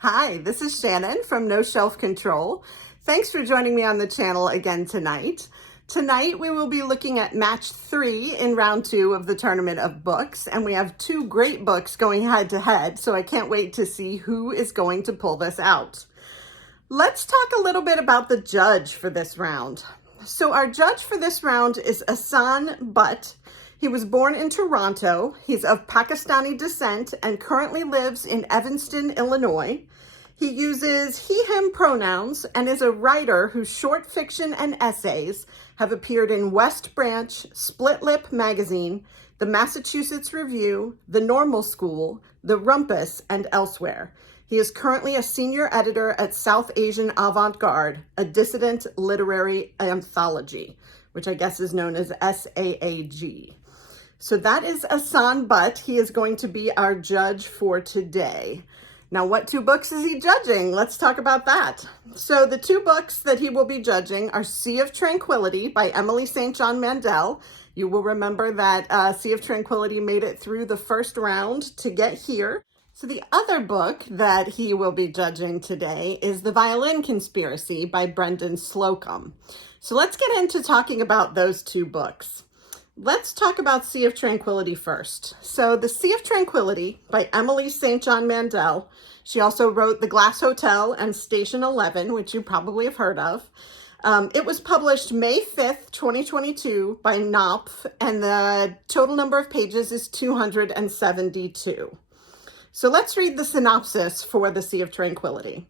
Hi, this is Shannon from No Shelf Control. Thanks for joining me on the channel again tonight. Tonight we will be looking at match 3 in round 2 of the Tournament of Books, and we have 2 great books going head to head, so I can't wait to see who is going to pull this out. Let's talk a little bit about the judge for this round. So our judge for this round is Ahsan Butt. He was born in Toronto. He's of Pakistani descent and currently lives in Evanston, Illinois. He uses he, him pronouns and is a writer whose short fiction and essays have appeared in West Branch, Split Lip Magazine, the Massachusetts Review, the Normal School, the Rumpus, and elsewhere. He is currently a senior editor at South Asian Avant-Garde, a dissident literary anthology, which I guess is known as SAAG. So that is Ahsan Butt. He is going to be our judge for today. Now, what 2 books is he judging? Let's talk about that. So the 2 books that he will be judging are Sea of Tranquility by Emily St. John Mandel. You will remember that Sea of Tranquility made it through the first round to get here. So the other book that he will be judging today is The Violin Conspiracy by Brendan Slocum. So let's get into talking about those 2 books. Let's talk about Sea of Tranquility first. So the Sea of Tranquility by Emily St. John Mandel. She also wrote The Glass Hotel and Station 11, which you probably have heard of. It was published May 5th, 2022 by Knopf, and the total number of pages is 272. So let's read the synopsis for The Sea of Tranquility.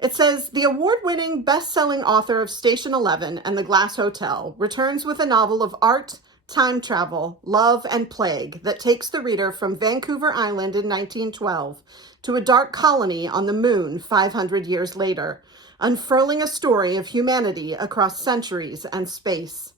It says, the award-winning, best-selling author of Station 11 and The Glass Hotel returns with a novel of art, time travel, love, and plague that takes the reader from Vancouver Island in 1912 to a dark colony on the moon 500 years later, unfurling a story of humanity across centuries and space.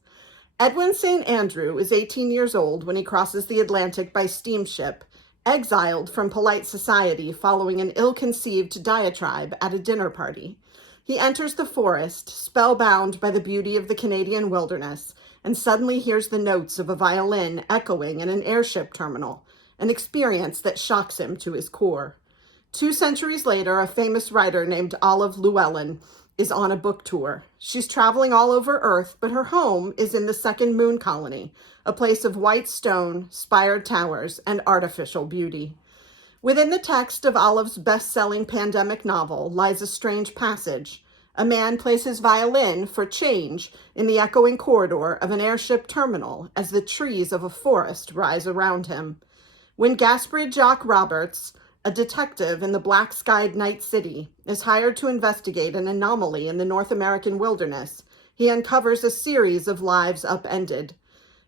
Edwin St. Andrew is 18 years old when he crosses the Atlantic by steamship, exiled from polite society following an ill-conceived diatribe at a dinner party. He enters the forest, spellbound by the beauty of the Canadian wilderness, and suddenly hears the notes of a violin echoing in an airship terminal, an experience that shocks him to his core. 2 centuries later, a famous writer named Olive Llewellyn is on a book tour. She's traveling all over Earth, but her home is in the second moon colony, a place of white stone, spired towers, and artificial beauty. Within the text of Olive's best-selling pandemic novel lies a strange passage. A man plays his violin for change in the echoing corridor of an airship terminal as the trees of a forest rise around him. When Gaspard Jock Roberts, a detective in the black-skied night city, is hired to investigate an anomaly in the North American wilderness, he uncovers a series of lives upended.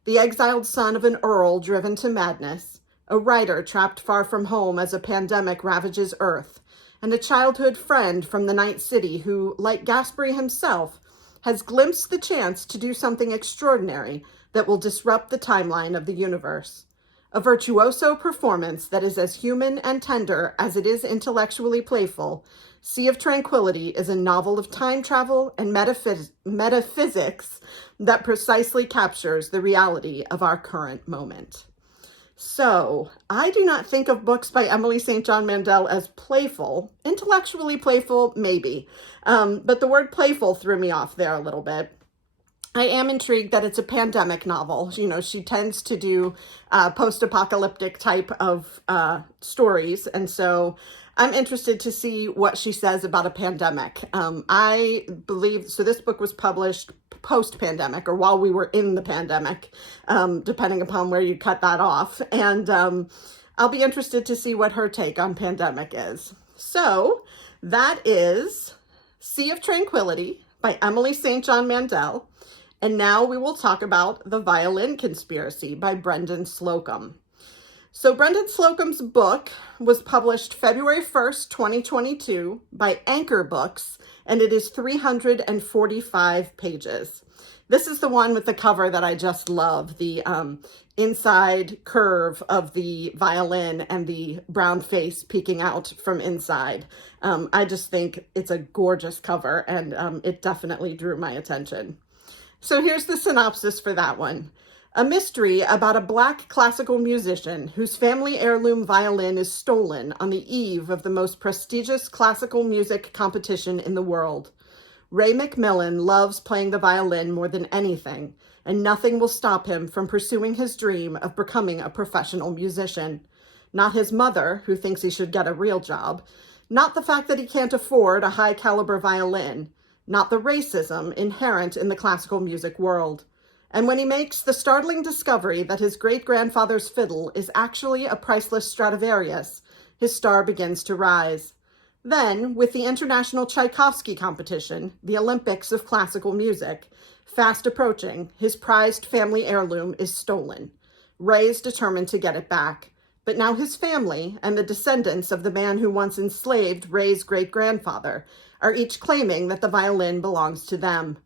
The exiled son of an earl driven to madness, a writer trapped far from home as a pandemic ravages Earth, and a childhood friend from the night city who, like Gaspard himself, has glimpsed the chance to do something extraordinary that will disrupt the timeline of the universe. A virtuoso performance that is as human and tender as it is intellectually playful, Sea of Tranquility is a novel of time travel and metaphysics that precisely captures the reality of our current moment. So, I do not think of books by Emily St. John Mandel as playful. Intellectually playful, maybe. But the word playful threw me off there a little bit. I am intrigued that it's a pandemic novel. You know, she tends to do post-apocalyptic type of stories. And so I'm interested to see what she says about a pandemic. I believe, so this book was published post-pandemic or while we were in the pandemic, depending upon where you cut that off. And I'll be interested to see what her take on pandemic is. So that is Sea of Tranquility by Emily St. John Mandel. And now we will talk about The Violin Conspiracy by Brendan Slocum. So Brendan Slocum's book was published February 1st, 2022 by Anchor Books, and it is 345 pages. This is the one with the cover that I just love, the inside curve of the violin and the brown face peeking out from inside. I just think it's a gorgeous cover, and it definitely drew my attention. So here's the synopsis for that one. A mystery about a Black classical musician whose family heirloom violin is stolen on the eve of the most prestigious classical music competition in the world. Ray McMillan loves playing the violin more than anything, and nothing will stop him from pursuing his dream of becoming a professional musician. Not his mother, who thinks he should get a real job. Not the fact that he can't afford a high-caliber violin. Not the racism inherent in the classical music world. And when he makes the startling discovery that his great-grandfather's fiddle is actually a priceless Stradivarius, his star begins to rise. Then, with the International Tchaikovsky Competition, the Olympics of classical music, fast approaching, his prized family heirloom is stolen. Ray is determined to get it back. But now his family, and the descendants of the man who once enslaved Ray's great-grandfather, are each claiming that the violin belongs to them.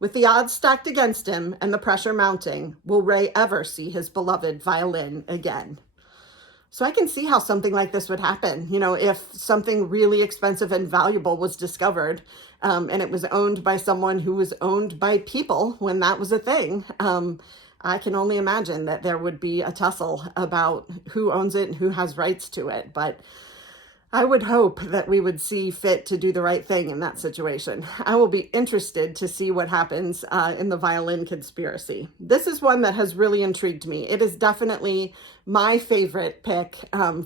With the odds stacked against him and the pressure mounting, will Ray ever see his beloved violin again? So I can see how something like this would happen. You know, if something really expensive and valuable was discovered, and it was owned by someone who was owned by people when that was a thing, I can only imagine that there would be a tussle about who owns it and who has rights to it. But I would hope that we would see fit to do the right thing in that situation. I will be interested to see what happens in the Violin Conspiracy. This is one that has really intrigued me. It is definitely my favorite pick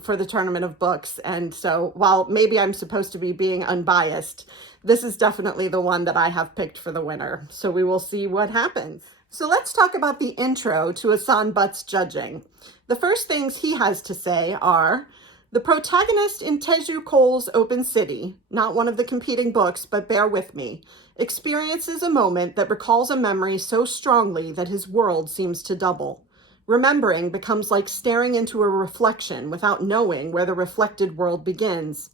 for the Tournament of Books. And so while maybe I'm supposed to be being unbiased, this is definitely the one that I have picked for the winner. So we will see what happens. So let's talk about the intro to Ahsan Butt's judging. The first things he has to say are, the protagonist in Teju Cole's Open City, not one of the competing books, but bear with me, experiences a moment that recalls a memory so strongly that his world seems to double. Remembering becomes like staring into a reflection without knowing where the reflected world begins.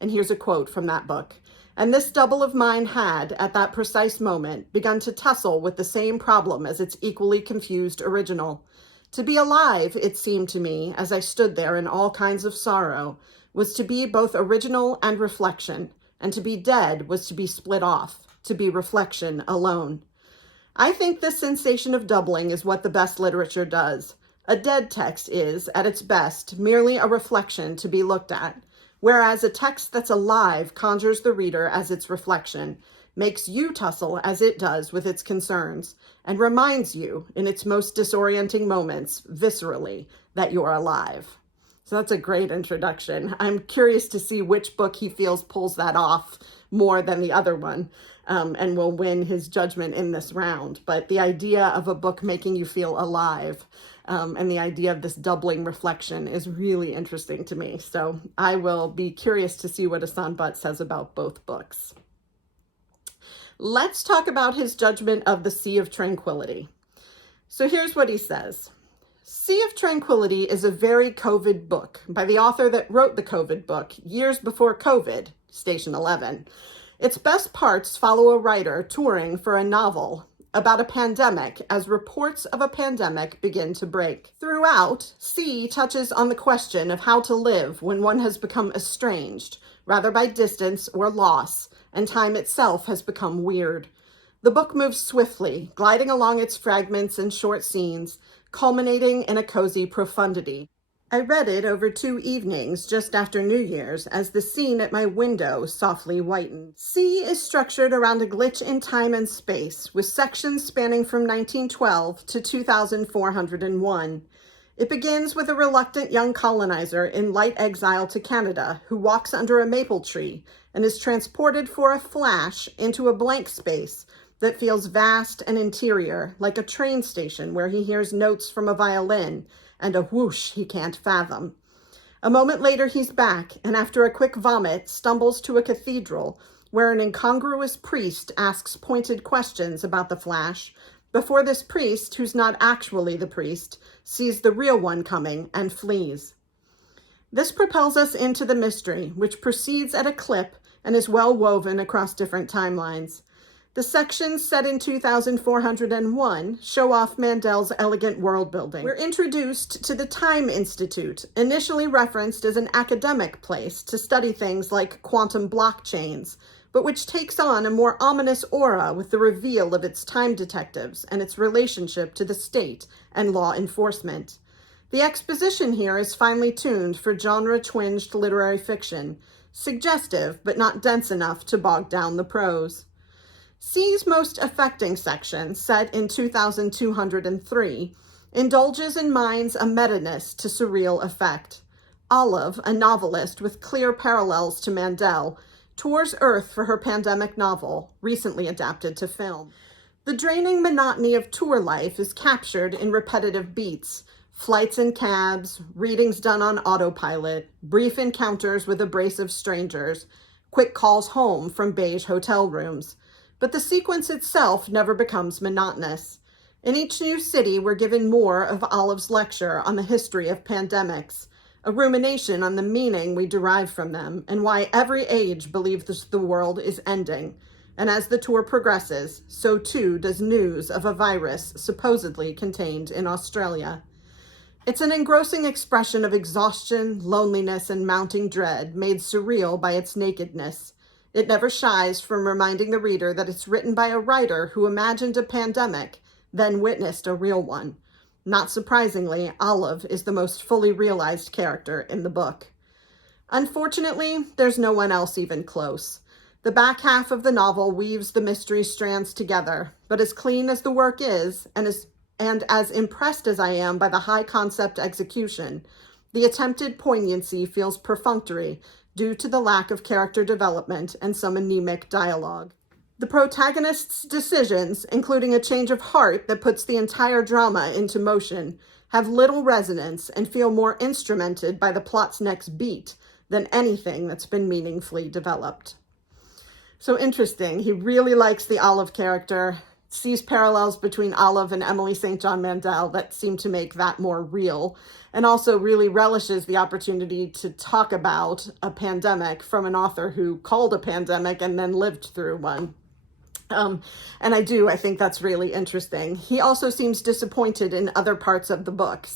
And here's a quote from that book. And this double of mine had, at that precise moment, begun to tussle with the same problem as its equally confused original. To be alive, it seemed to me, as I stood there in all kinds of sorrow, was to be both original and reflection, and to be dead was to be split off, to be reflection alone. I think this sensation of doubling is what the best literature does. A dead text is, at its best, merely a reflection to be looked at, whereas a text that's alive conjures the reader as its reflection, makes you tussle as it does with its concerns, and reminds you, in its most disorienting moments, viscerally, that you're alive. So that's a great introduction. I'm curious to see which book he feels pulls that off more than the other one, and will win his judgment in this round. But the idea of a book making you feel alive, and the idea of this doubling reflection is really interesting to me. So I will be curious to see what Ahsan Butt says about both books. Let's talk about his judgment of The Sea of Tranquility. So here's what he says. Sea of Tranquility is a very COVID book by the author that wrote the COVID book years before COVID, Station 11. Its best parts follow a writer touring for a novel about a pandemic as reports of a pandemic begin to break. Throughout, Sea touches on the question of how to live when one has become estranged, rather by distance or loss, and time itself has become weird. The book moves swiftly, gliding along its fragments and short scenes, culminating in a cozy profundity. I read it over 2 evenings just after New Year's as the scene at my window softly whitened. Sea is structured around a glitch in time and space, with sections spanning from 1912 to 2401. It begins with a reluctant young colonizer in light exile to Canada who walks under a maple tree and is transported for a flash into a blank space that feels vast and interior, like a train station where he hears notes from a violin and a whoosh he can't fathom. A moment later, he's back, and after a quick vomit, stumbles to a cathedral where an incongruous priest asks pointed questions about the flash, before this priest, who's not actually the priest, sees the real one coming and flees. This propels us into the mystery, which proceeds at a clip and is well woven across different timelines. The sections set in 2401 show off Mandel's elegant world building. We're introduced to the Time Institute, initially referenced as an academic place to study things like quantum blockchains, but which takes on a more ominous aura with the reveal of its time detectives and its relationship to the state and law enforcement. The exposition here is finely tuned for genre-twinged literary fiction, suggestive but not dense enough to bog down the prose. C's most affecting section, set in 2203, indulges in minds a meta-ness to surreal effect. Olive, a novelist with clear parallels to Mandel, tours Earth for her pandemic novel, recently adapted to film. The draining monotony of tour life is captured in repetitive beats: flights in cabs, readings done on autopilot, brief encounters with abrasive strangers, quick calls home from beige hotel rooms. But the sequence itself never becomes monotonous. In each new city, we're given more of Olive's lecture on the history of pandemics, a rumination on the meaning we derive from them and why every age believes the world is ending. And as the tour progresses, so too does news of a virus supposedly contained in Australia. It's an engrossing expression of exhaustion, loneliness, and mounting dread, made surreal by its nakedness. It never shies from reminding the reader that it's written by a writer who imagined a pandemic, then witnessed a real one. Not surprisingly, Olive is the most fully realized character in the book. Unfortunately, there's no one else even close. The back half of the novel weaves the mystery strands together, but as clean as the work is, and as impressed as I am by the high concept execution, the attempted poignancy feels perfunctory due to the lack of character development and some anemic dialogue. The protagonist's decisions, including a change of heart that puts the entire drama into motion, have little resonance and feel more instrumented by the plot's next beat than anything that's been meaningfully developed. So interesting. He really likes the Olive character, sees parallels between Olive and Emily St. John Mandel that seem to make that more real, and also really relishes the opportunity to talk about a pandemic from an author who called a pandemic and then lived through one. And I think that's really interesting. He also seems disappointed in other parts of the book.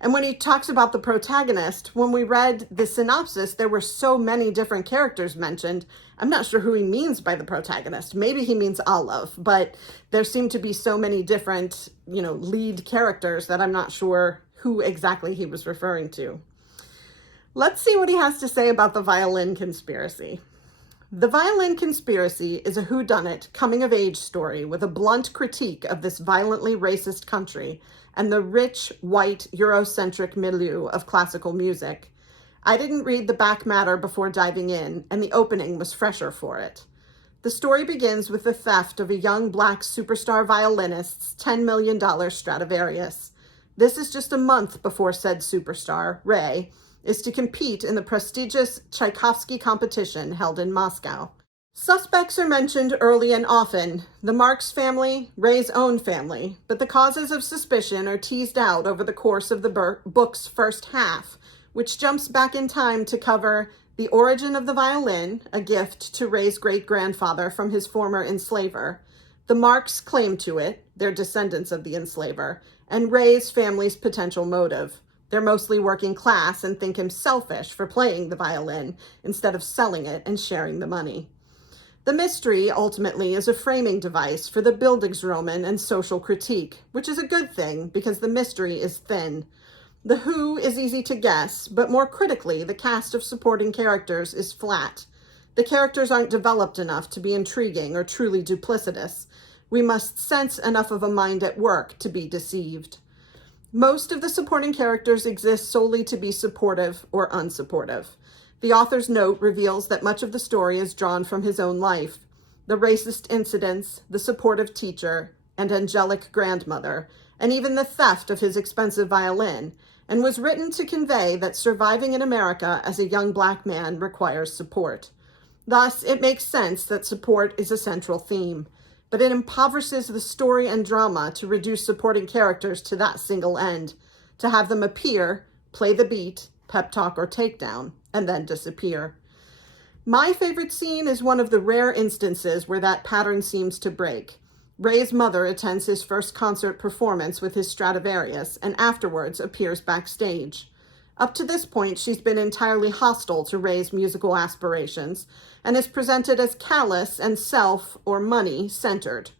And when he talks about the protagonist, when we read the synopsis, there were so many different characters mentioned. I'm not sure who he means by the protagonist. Maybe he means Olive, but there seem to be so many different, lead characters that I'm not sure who exactly he was referring to. Let's see what he has to say about the Violin Conspiracy. The Violin Conspiracy is a whodunit, coming-of-age story with a blunt critique of this violently racist country and the rich, white, Eurocentric milieu of classical music. I didn't read the back matter before diving in, and the opening was fresher for it. The story begins with the theft of a young Black superstar violinist's $10 million Stradivarius. This is just a month before said superstar, Ray, is to compete in the prestigious Tchaikovsky competition held in Moscow. Suspects are mentioned early and often: the Marx family, Ray's own family, but the causes of suspicion are teased out over the course of the book's first half, which jumps back in time to cover the origin of the violin, a gift to Ray's great-grandfather from his former enslaver, the Marx claim to it, they're descendants of the enslaver, and Ray's family's potential motive. They're mostly working class and think him selfish for playing the violin instead of selling it and sharing the money. The mystery, ultimately, is a framing device for the Bildungsroman and social critique, which is a good thing because the mystery is thin. The who is easy to guess, but more critically, the cast of supporting characters is flat. The characters aren't developed enough to be intriguing or truly duplicitous. We must sense enough of a mind at work to be deceived. Most of the supporting characters exist solely to be supportive or unsupportive. The author's note reveals that much of the story is drawn from his own life. The racist incidents, the supportive teacher, and angelic grandmother, and even the theft of his expensive violin, and was written to convey that surviving in America as a young Black man requires support. Thus, it makes sense that support is a central theme, but it impoverishes the story and drama to reduce supporting characters to that single end, to have them appear, play the beat, pep talk or takedown, and then disappear. My favorite scene is one of the rare instances where that pattern seems to break. Ray's mother attends his first concert performance with his Stradivarius and afterwards appears backstage. Up to this point, she's been entirely hostile to Ray's musical aspirations and is presented as callous and self or money-centered.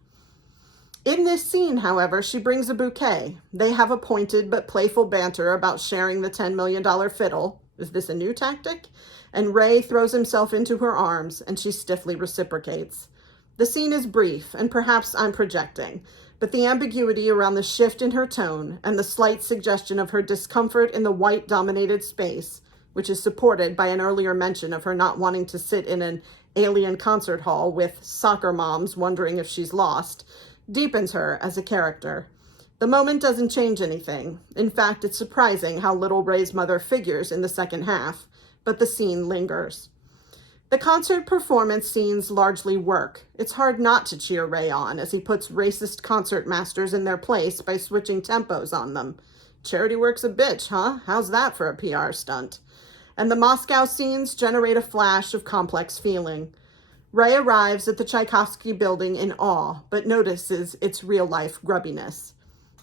In this scene, however, she brings a bouquet. They have a pointed but playful banter about sharing the $10 million fiddle. Is this a new tactic? And Ray throws himself into her arms, and she stiffly reciprocates. The scene is brief, and perhaps I'm projecting, but the ambiguity around the shift in her tone and the slight suggestion of her discomfort in the white-dominated space, which is supported by an earlier mention of her not wanting to sit in an alien concert hall with soccer moms wondering if she's lost, deepens her as a character. The moment doesn't change anything. In fact, it's surprising how little Ray's mother figures in the second half, but the scene lingers. The concert performance scenes largely work. It's hard not to cheer Ray on as he puts racist concert masters in their place by switching tempos on them. Charity work's a bitch, huh? How's that for a PR stunt? And the Moscow scenes generate a flash of complex feeling. Ray arrives at the Tchaikovsky building in awe, but notices its real-life grubbiness.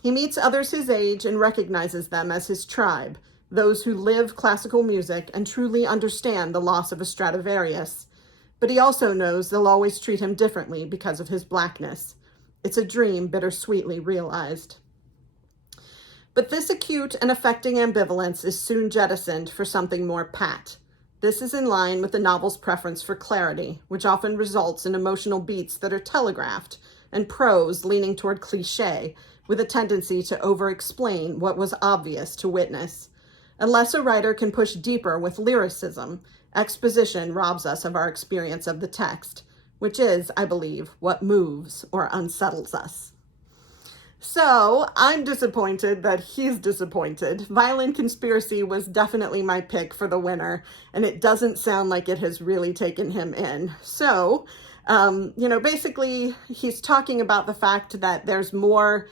He meets others his age and recognizes them as his tribe, those who live classical music and truly understand the loss of a Stradivarius. But he also knows they'll always treat him differently because of his blackness. It's a dream bittersweetly realized. But this acute and affecting ambivalence is soon jettisoned for something more pat. This is in line with the novel's preference for clarity, which often results in emotional beats that are telegraphed, and prose leaning toward cliché, with a tendency to over-explain what was obvious to witness. Unless a writer can push deeper with lyricism, exposition robs us of our experience of the text, which is, I believe, what moves or unsettles us. So, I'm disappointed that he's disappointed. Violin Conspiracy was definitely my pick for the winner, and it doesn't sound like it has really taken him in. So, basically, he's talking about the fact that there's more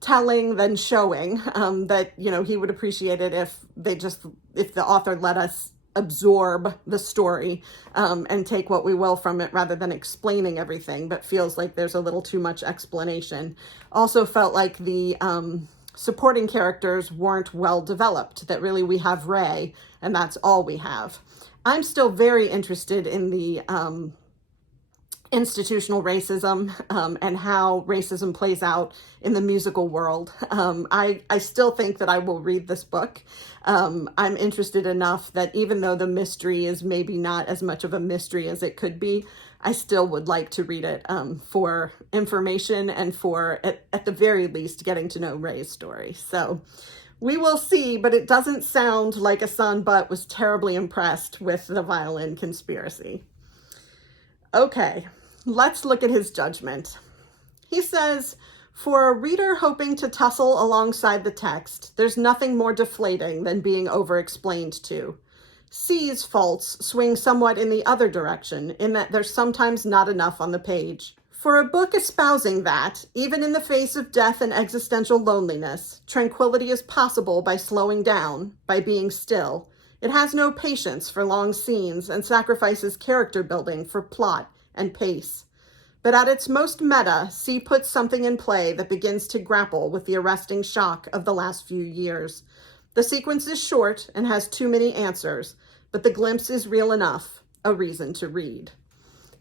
telling than showing, that, he would appreciate it if the author let us absorb the story and take what we will from it rather than explaining everything, but feels like there's a little too much explanation. Also felt like the supporting characters weren't well developed, that really we have Ray and that's all we have. I'm still very interested in the institutional racism and how racism plays out in the musical world. I still think that I will read this book. I'm interested enough that even though the mystery is maybe not as much of a mystery as it could be, I still would like to read it for information and for, at the very least, getting to know Ray's story. So we will see, but it doesn't sound like Ahsan Butt was terribly impressed with the Violin Conspiracy. Okay, let's look at his judgment. He says, for a reader hoping to tussle alongside the text, there's nothing more deflating than being over-explained to. C's faults swing somewhat in the other direction, in that there's sometimes not enough on the page. For a book espousing that, even in the face of death and existential loneliness, tranquility is possible by slowing down, by being still. It has no patience for long scenes and sacrifices character building for plot and pace. But at its most meta, C puts something in play that begins to grapple with the arresting shock of the last few years. The sequence is short and has too many answers, but the glimpse is real enough, a reason to read.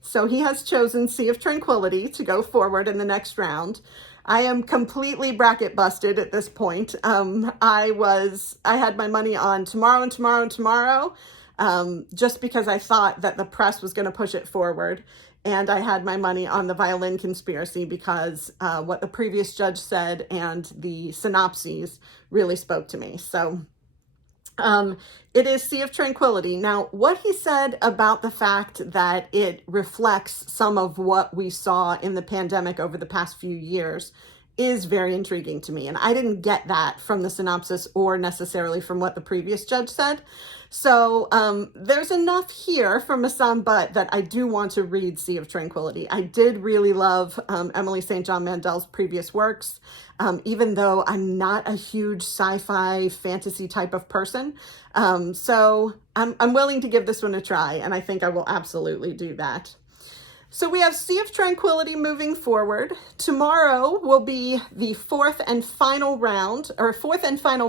So he has chosen Sea of Tranquility to go forward in the next round. I am completely bracket busted at this point. I had my money on Tomorrow and Tomorrow and Tomorrow, just because I thought that the press was going to push it forward. And I had my money on the Violin Conspiracy because what the previous judge said and the synopses really spoke to me. So it is Sea of Tranquility. Now, what he said about the fact that it reflects some of what we saw in the pandemic over the past few years is very intriguing to me. And I didn't get that from the synopsis or necessarily from what the previous judge said. So there's enough here from Ahsan Butt that I do want to read Sea of Tranquility. I did really love Emily St. John Mandel's previous works, even though I'm not a huge sci-fi fantasy type of person. So I'm willing to give this one a try, and I think I will absolutely do that. So we have Sea of Tranquility moving forward. Tomorrow will be the fourth and final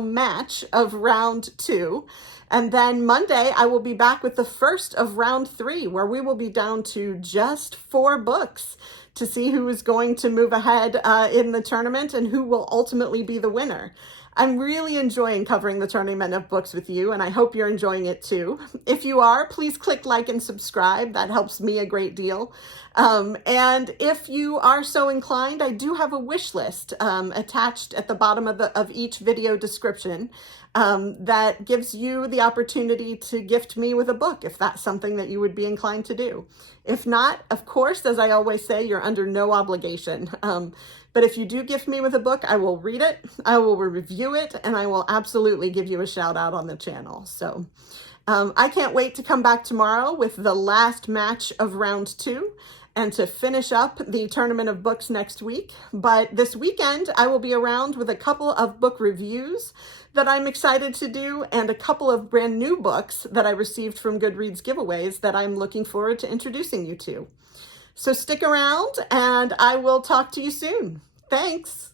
match of round 2. And then Monday, I will be back with the first of round 3, where we will be down to just 4 books to see who is going to move ahead in the tournament and who will ultimately be the winner. I'm really enjoying covering the tournament of books with you, and I hope you're enjoying it too. If you are, please click like and subscribe. That helps me a great deal. And if you are so inclined, I do have a wish list attached at the bottom of each video description that gives you the opportunity to gift me with a book if that's something that you would be inclined to do. If not, of course, as I always say, you're under no obligation. But if you do gift me with a book, I will read it, I will review it, and I will absolutely give you a shout out on the channel. So I can't wait to come back tomorrow with the last match of round 2 and to finish up the tournament of books next week. But this weekend, I will be around with a couple of book reviews that I'm excited to do and a couple of brand new books that I received from Goodreads giveaways that I'm looking forward to introducing you to. So stick around and I will talk to you soon. Thanks.